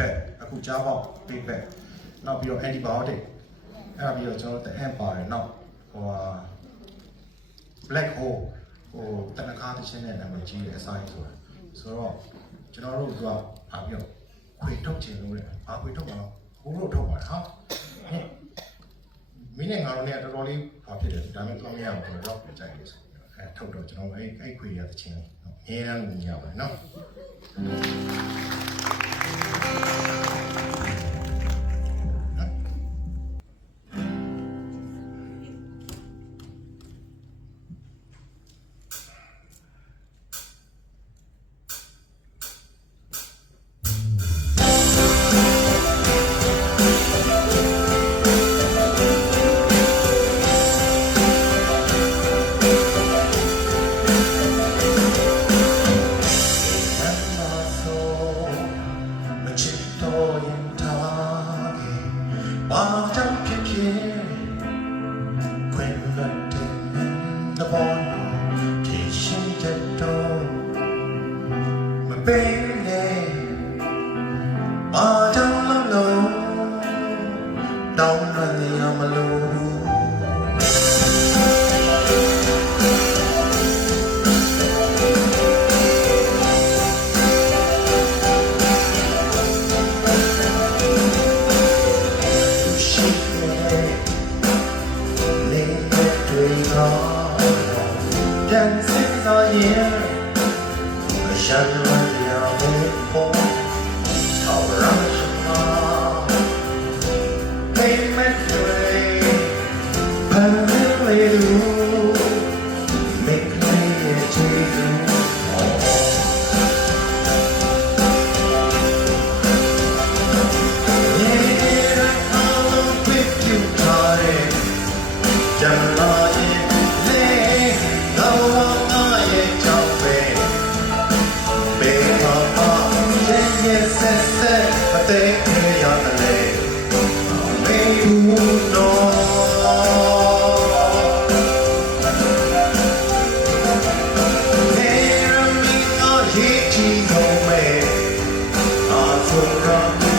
bed အခုကြားပေါက် big bed နောက်ပြီးတော့ antibiotic အဲ့ဒါပြီးတော့ကျွန်တော်တအန်ပါတယ်နောက်ဟို black hole ဟိုတနခါတစ်ချင်းနဲ့နာမည်ကြီးတဲ့အဆိုင်ဆိုတာဆိုတော့ကျွန်တော်တို့ကအားပြီးတော့ခွေထုတ်ချင်လို့လေခွေထုတ်မှာဟိုလိုထုတ်ပါဟာမင်းနဲ့ငါတို့เนี่ยတော်တော်လေးဘာဖြစ်တယ်ဒါမှမဟုတ်မရဘူးကျွန်တော်တော့ကြိုက်လို့ဆိုအဲထုတ်တော့ကျွန်တော်အဲ့ခွေရတဲ့ချင်းလေးအများအားလုံးမြင်ရပါတယ်နော်ဘာကြောင့်ဖြစ်ဖြစ်ခွင့်လွတ်တဲ့တဘောဖြည့်ရှင်းချက်တော့မပေးနဲ့ဘာကြောင့်လုံးတောင်းရရမလို့ပြန်စစ်တော့ရင်အရှမ်းမပြောင်းဘူးပေါ်ထောက်ရမှာပေမဲ့တွေဖန်လေးလူမိတ်လေးချီလူကျန်လာရင်လေတော့ငါရဲ့ကြောင့်ပဲဘေးမှာပါရဲ့ဆက်ဆက်အသေးရတယ်မေဘူးတော့နေရမင်းငါရဲ့ချီကုန်မဲ့အာဆိုရ